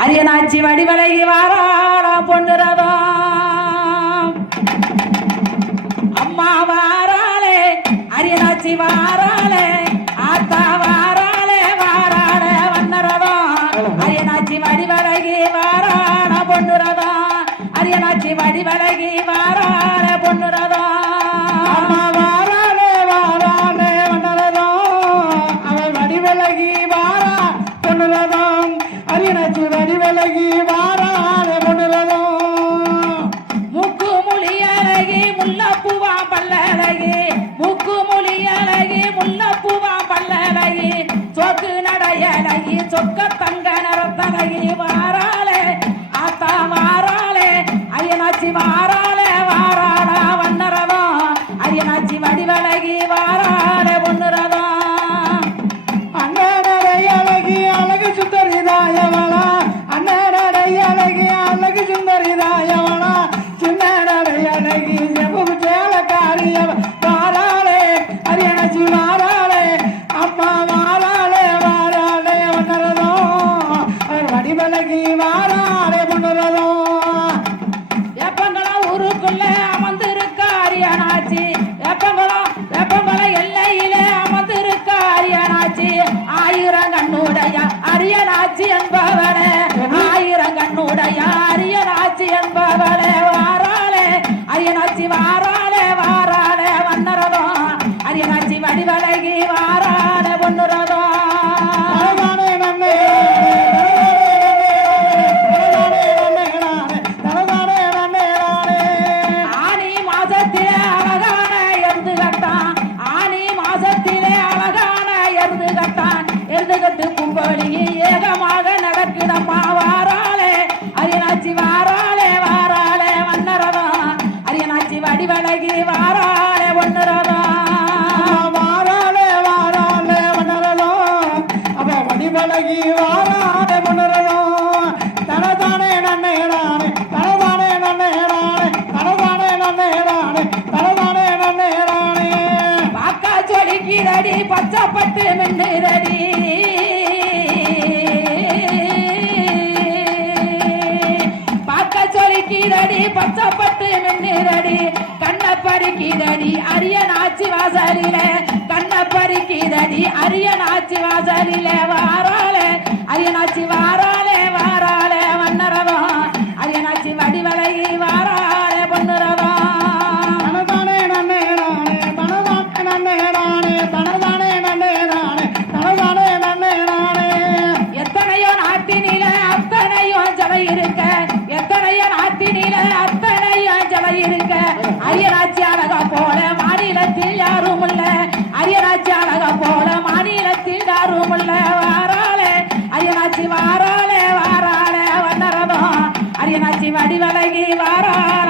அரியனாச்சி வடிவலகி வாராளா பொண்ணுரதம் அம்மா வாராளே அரியனாச்சி வாராளே ஆத்தா வாராளே வாராளே வண்ணரதம் அரியனாச்சி வடிவலகி வாராள பொண்ணுரதம் அரியனாச்சி வடிவலகி வாராள பொண்ணுரதம் அம்மா வாராளே வாராளே வண்ணரதம் அவள் வடிவலகி வாரா பொண்ணுலதம் அரியணச்சு வடிவிலகி வாராளே பொண்ணுலதம் முக்கு மொழி அழகி முல்லப்பூவா பல்லழகி. முக்கு மொழி அழகி முல்லப்பூவா பல்லழகி. சொக்கு நடையழகி சொக்க தங்க நிறத்தழகி வாராளே ஆத்தா மாறாளே அரியனாச்சி மாறாளே வாராளா வண்ணரதம். அரியனாச்சி வடிவழகி வாரா என்பவளே வாராளே அரியனாச்சி வாராளே வாராளே வண்ணரதம் அரியனாச்சி வடிவழகி வாராளே பொன்னுரதம் தலதானே நன்னே தலதானே வடிவழகி வாராளே வண்ணரதம் தலதானே நன்னே நானே தலதானே நன்னே நானே தலதானே நன்னே நானே தலதானே நன்னே நானே பாக்கா சொலிக்கிறடி பச்சைப்பட்டு மின்னுரடி பாக்க சொலிக்கிறடி பச்சைப்பட்டு மின்னுரடி கண்ண பறிக்கிறடி அரிய நாச்சி வாசலில கண்ண பறிக்கிறடி அரிய நாச்சி வாசலில வாராளே அரிய நாச்சி வாராளே வாராளே வண்ணரதம் அரிய நாச்சி வடிவலகி வாராளே பொன்னுரதம் தனதானே நன்னே நானே தனதானே நன்னே நானே தனதானே நன்னே நானே தனதானே நன்னே நானே. எத்தனையோ நாட்டினில அத்தனையோ ஜவை இருக்க எத்தனையோ நாட்டினில அத்தனையோ ஜவை இருக்க. அரியராட்சி அழகா போல வாராளே வடிவழகி வாரா.